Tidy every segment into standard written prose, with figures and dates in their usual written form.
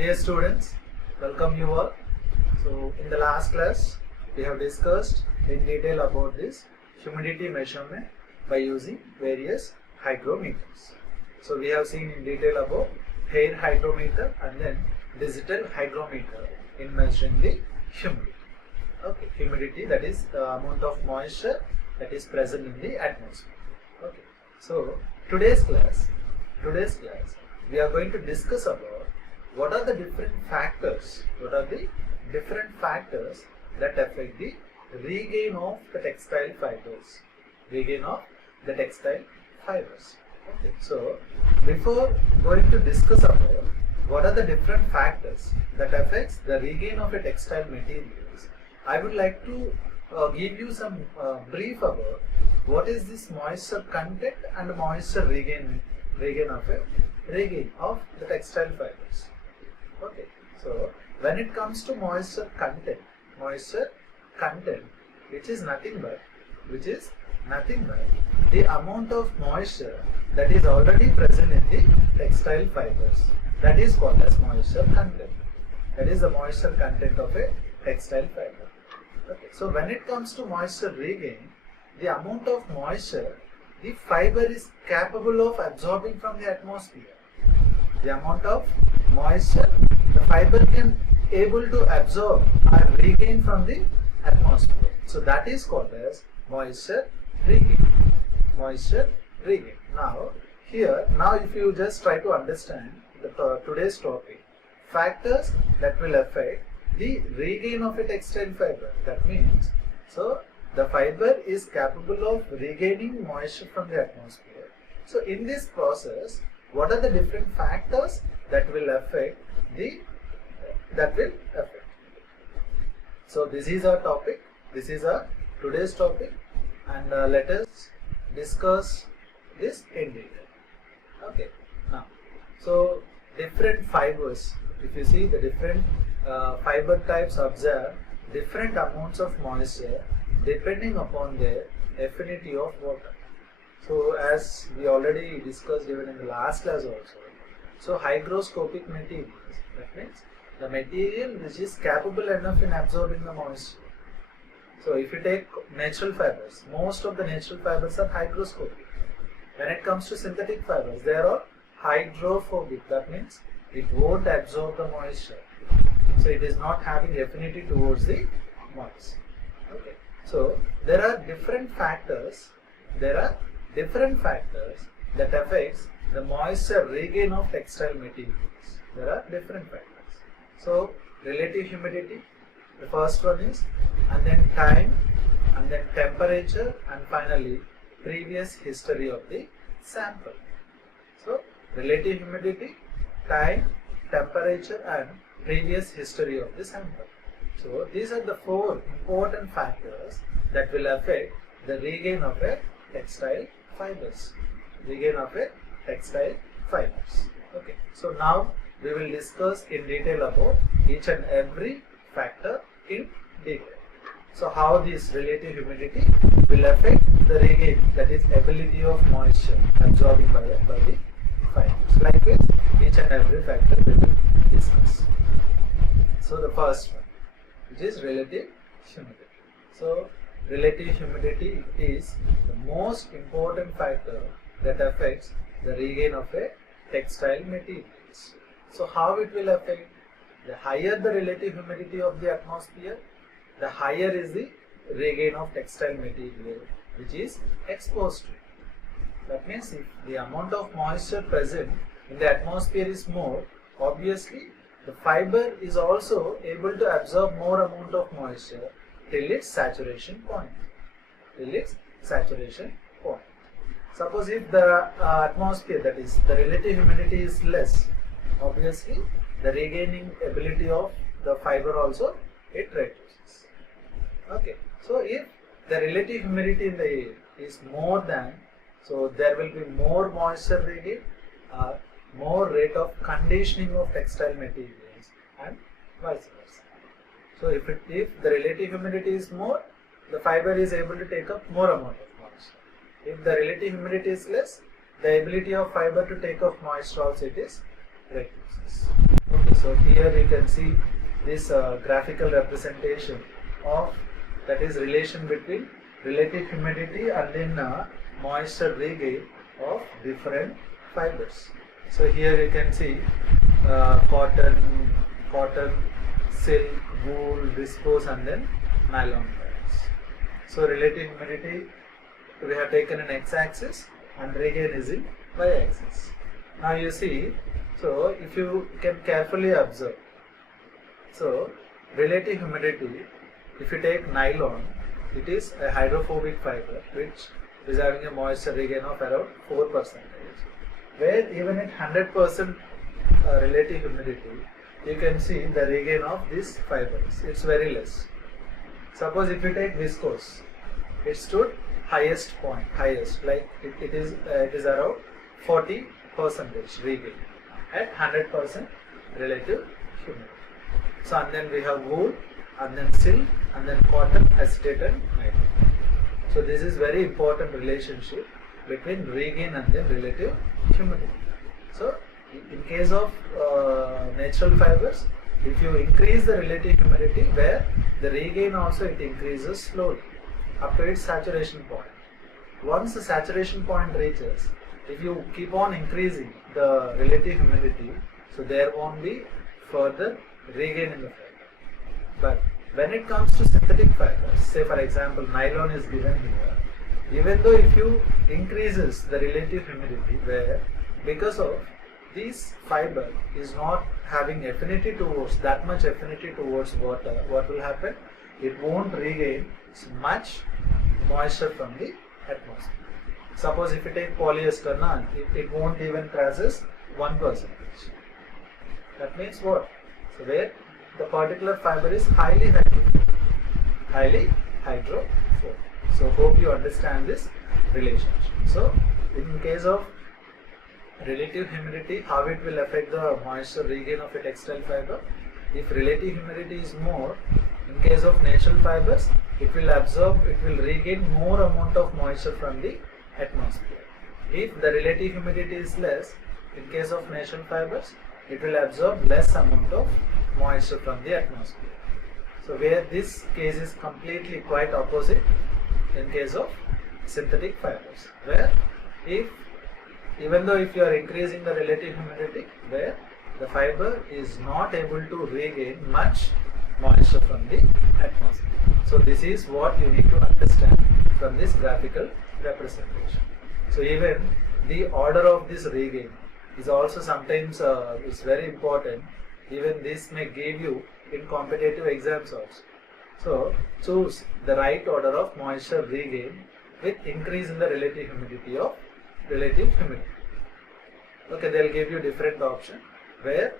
Dear students, welcome you all. So in the last class, we have discussed in detail about this humidity measurement by using various hygrometers. So we have seen in detail about air hygrometer and then digital hygrometer in measuring the humidity. Okay, humidity, that is the amount of moisture that is present in the atmosphere. Okay, so today's class we are going to discuss about what are the different factors that affect the regain of the textile fibers. Okay, so before going to discuss about what are the different factors that affects the regain of a textile materials, I would like to give you some brief about what is this moisture content and moisture regain of the textile fibers. Okay, so when it comes to moisture content, which is nothing but the amount of moisture that is already present in the textile fibers, that is called as moisture content. That is the moisture content of a textile fiber. Okay, so when it comes to moisture regain, the amount of moisture the fiber is capable of absorbing from the atmosphere. The amount of moisture the fiber can able to absorb or regain from the atmosphere. So that is called as moisture regain. Now if you just try to understand today's topic, factors that will affect the regain of a textile fiber. That means, so the fiber is capable of regaining moisture from the atmosphere. So in this process, what are the different factors that will affect So this is our topic. This is our today's topic, and let us discuss this in detail. Okay. Now, so different fibers. If you see the different fiber types, observe different amounts of moisture depending upon their affinity of water. So as we already discussed even in the last class also, so hygroscopic materials, that means the material which is capable enough in absorbing the moisture. So if you take natural fibers, most of the natural fibers are hygroscopic. When it comes to synthetic fibers, they are hydrophobic. That means it won't absorb the moisture. So it is not having affinity towards the moisture. Okay. So there are different factors that affects the moisture regain of textile materials. There are different factors. So relative humidity, the first one is, and then time, and then temperature, and finally previous history of the sample. So relative humidity, time, temperature, and previous history of the sample. So these are the four important factors that will affect the regain of a textile fibers. Okay. So now we will discuss in detail about each and every factor in detail. So how this relative humidity will affect the regain, that is ability of moisture absorbing by the fibers. Likewise, each and every factor we will discuss. So the first one, which is relative humidity. So relative humidity is the most important factor that affects the regain of a textile materials. So how it will affect? The higher the relative humidity of the atmosphere, the higher is the regain of textile material which is exposed to it. That means if the amount of moisture present in the atmosphere is more, obviously the fiber is also able to absorb more amount of moisture till its saturation point. Suppose if the atmosphere, that is the relative humidity is less, obviously the regaining ability of the fiber also it reduces. Okay, so if the relative humidity in the air is more than, so there will be more moisture regain, more rate of conditioning of textile materials, and vice versa. So if the relative humidity is more, the fiber is able to take up more amount of moisture. If the relative humidity is less, the ability of fiber to take up moisture also it is reduces. Okay, so here you can see this graphical representation of, that is, relation between relative humidity and then moisture regain of different fibers. So here you can see cotton, silk, wool, viscose, and then nylon fibers. So relative humidity we have taken in x-axis and regain is in y-axis. Now you see, so if you can carefully observe, so relative humidity, if you take nylon, it is a hydrophobic fiber which is having a moisture regain of around 4%, where even at 100% relative humidity, you can see the regain of these fibers, it's very less. Suppose if you take viscose, it stood highest point, like it is around 40% regain at 100% relative humidity. So and then we have wool, and then silk, and then cotton, acetate, and nylon. So this is very important relationship between regain and then relative humidity. So in case of natural fibers, if you increase the relative humidity, where the regain also it increases slowly up to its saturation point. Once the saturation point reaches, if you keep on increasing the relative humidity, so there won't be further regain in the fiber. But when it comes to synthetic fibers, say for example nylon is given here, even though if you increases the relative humidity, where because of this fiber is not having affinity towards, that much affinity towards water, what will happen? It won't regain much moisture from the atmosphere. Suppose if you take polyester, it won't even crosses 1%. That means what? So where the particular fiber is highly hydrophobic. So hope you understand this relationship. So in case of relative humidity, how it will affect the moisture regain of a textile fiber? If relative humidity is more, in case of natural fibers, it will regain more amount of moisture from the atmosphere. If the relative humidity is less, in case of natural fibers, it will absorb less amount of moisture from the atmosphere. So where this case is completely quite opposite in case of synthetic fibers, where even though if you are increasing the relative humidity, where the fiber is not able to regain much moisture from the atmosphere. So this is what you need to understand from this graphical representation. So even the order of this regain is also sometimes is very important. Even this may give you in competitive exams also. So choose the right order of moisture regain with increase in the relative humidity of relative humidity. Okay, they will give you different option where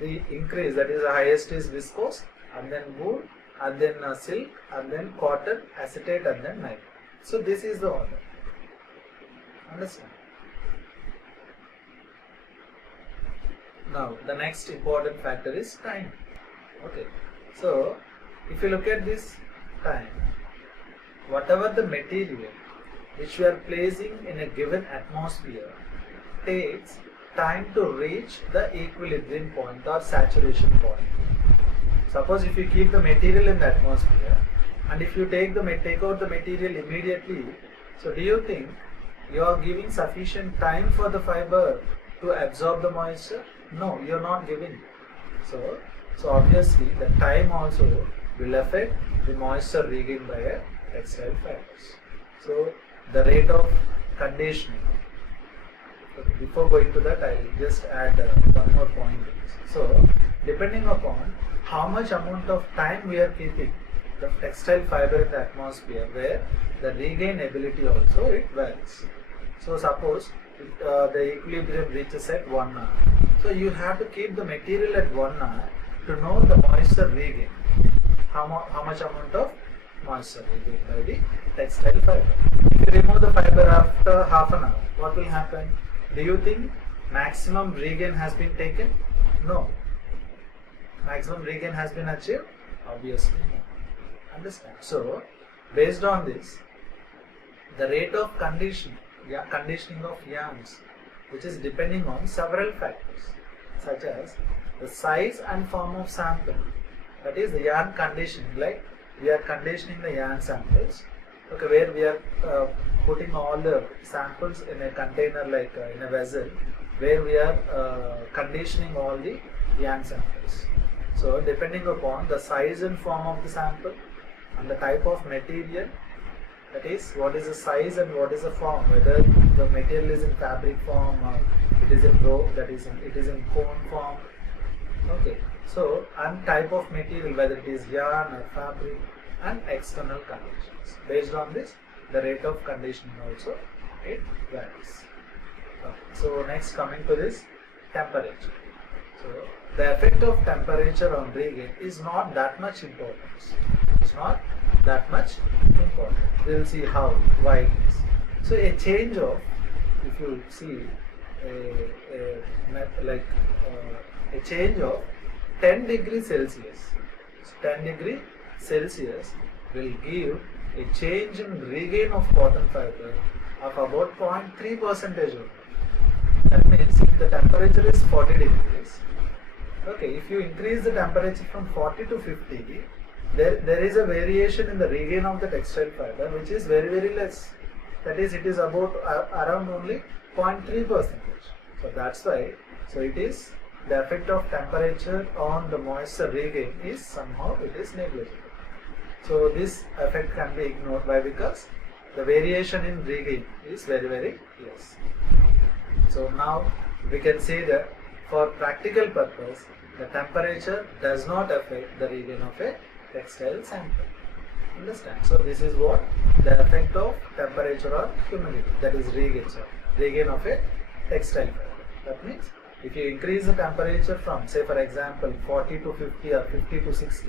the increase, that is the highest, is viscose, and then wool, and then silk, and then cotton, acetate, and then nylon. So this is the order. Understand? Now the next important factor is time. Okay, so if you look at this time, whatever the material which we are placing in a given atmosphere takes time to reach the equilibrium point or saturation point. Suppose if you keep the material in the atmosphere and if you take out the material immediately, so do you think you are giving sufficient time for the fiber to absorb the moisture? No, you are not giving. So obviously the time also will affect the moisture regain by a textile fibers. So the rate of conditioning. Before going to that, I will just add one more point. So depending upon how much amount of time we are keeping the textile fiber in the atmosphere, where the regain ability also it varies. So suppose the equilibrium reaches at 1 hour. So you have to keep the material at 1 hour to know the moisture regain. How much amount of moisture regain by the textile fiber. If you remove the fiber after half an hour, what will happen? Do you think maximum regain has been taken? No. Maximum regain has been achieved? Obviously no. Understand? So based on this, the rate of conditioning of yarns, which is depending on several factors, such as the size and form of sample. That is the yarn conditioning, like we are conditioning the yarn samples, okay, where we are putting all the samples in a container, like in a vessel, where we are conditioning all the yarn samples. So depending upon the size and form of the sample and the type of material, that is what is the size and what is the form, whether the material is in fabric form or it is in rope, that is it is in cone form, okay. So, and type of material, whether it is yarn or fabric, and external conditions. Based on this, the rate of conditioning also it varies. Okay. So next, coming to this temperature. So the effect of temperature on regain is not that much important. It's not that much important. We will see why it is. So a change of, if you see a change of 10 degrees Celsius, 10 degrees Celsius will give a change in regain of cotton fiber of about 0.3% only. That means if the temperature is 40 degrees, okay, if you increase the temperature from 40 to 50, there is a variation in the regain of the textile fiber which is very, very less. That is, it is about around only 0.3%. So that's why, so it is the effect of temperature on the moisture regain is somehow it is negligible. So this effect can be ignored by, because the variation in regain is very, very less. So now we can say that for practical purpose, the temperature does not affect the regain of a textile sample. Understand? So this is what the effect of temperature or humidity, that is regain of a textile fiber. That means if you increase the temperature from, say for example, 40 to 50 or 50 to 60,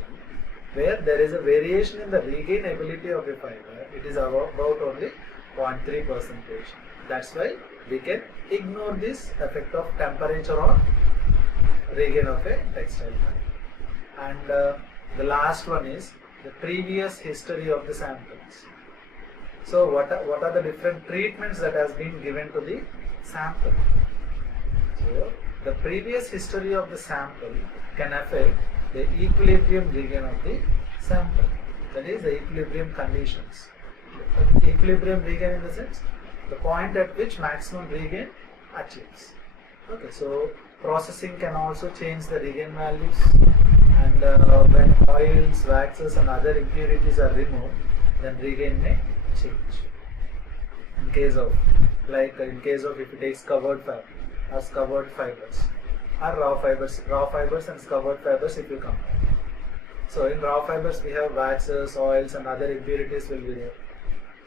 where there is a variation in the regain ability of a fiber, it is about only 0.3%. That's why we can ignore this effect of temperature on regain of a textile fiber. And the last one is the previous history of the samples. So what are the different treatments that has been given to the sample? So the previous history of the sample can affect the equilibrium regain of the sample, that is the equilibrium conditions. Equilibrium regain in the sense the point at which maximum regain achieves. Okay, so processing can also change the regain values, and when oils, waxes and other impurities are removed, then regain may change. In case of if it takes covered fabric or covered fibers, or raw fibers and covered fibers if you compare. So in raw fibers we have waxes, oils and other impurities will be there.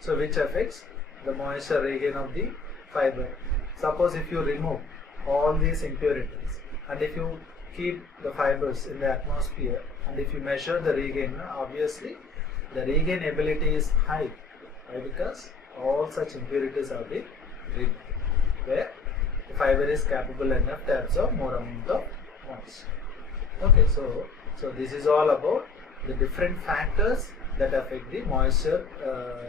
So which affects the moisture regain of the fiber. Suppose if you remove all these impurities and if you keep the fibers in the atmosphere and if you measure the regain, obviously the regain ability is high. Why? Because all such impurities are being removed, where the fiber is capable enough to absorb more amount of moisture. Okay, so this is all about the different factors that affect the moisture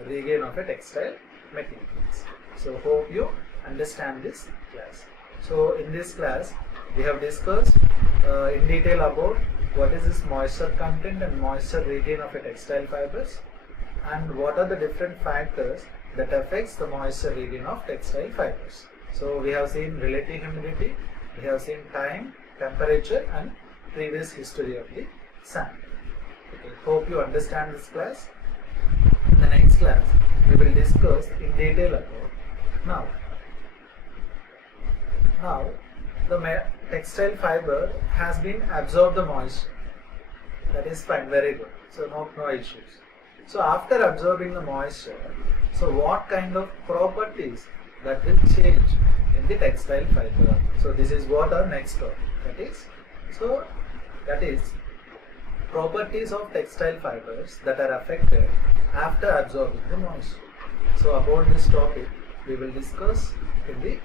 regain of a textile materials. So hope you understand this class. So in this class we have discussed in detail about what is this moisture content and moisture regain of a textile fibers, and what are the different factors that affects the moisture regain of textile fibers. So we have seen relative humidity, we have seen time, temperature and previous history of the sample. Okay, hope you understand this class. In the next class we will discuss in detail about now the textile fiber has been absorbed the moisture. That is fine, very good. So no issues. So after absorbing the moisture, so what kind of properties that will change in the textile fiber? So this is what our next topic. That is properties of textile fibers that are affected after absorbing the moisture. So about this topic we will discuss in the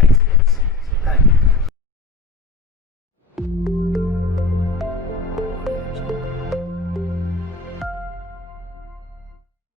next class. So thank you.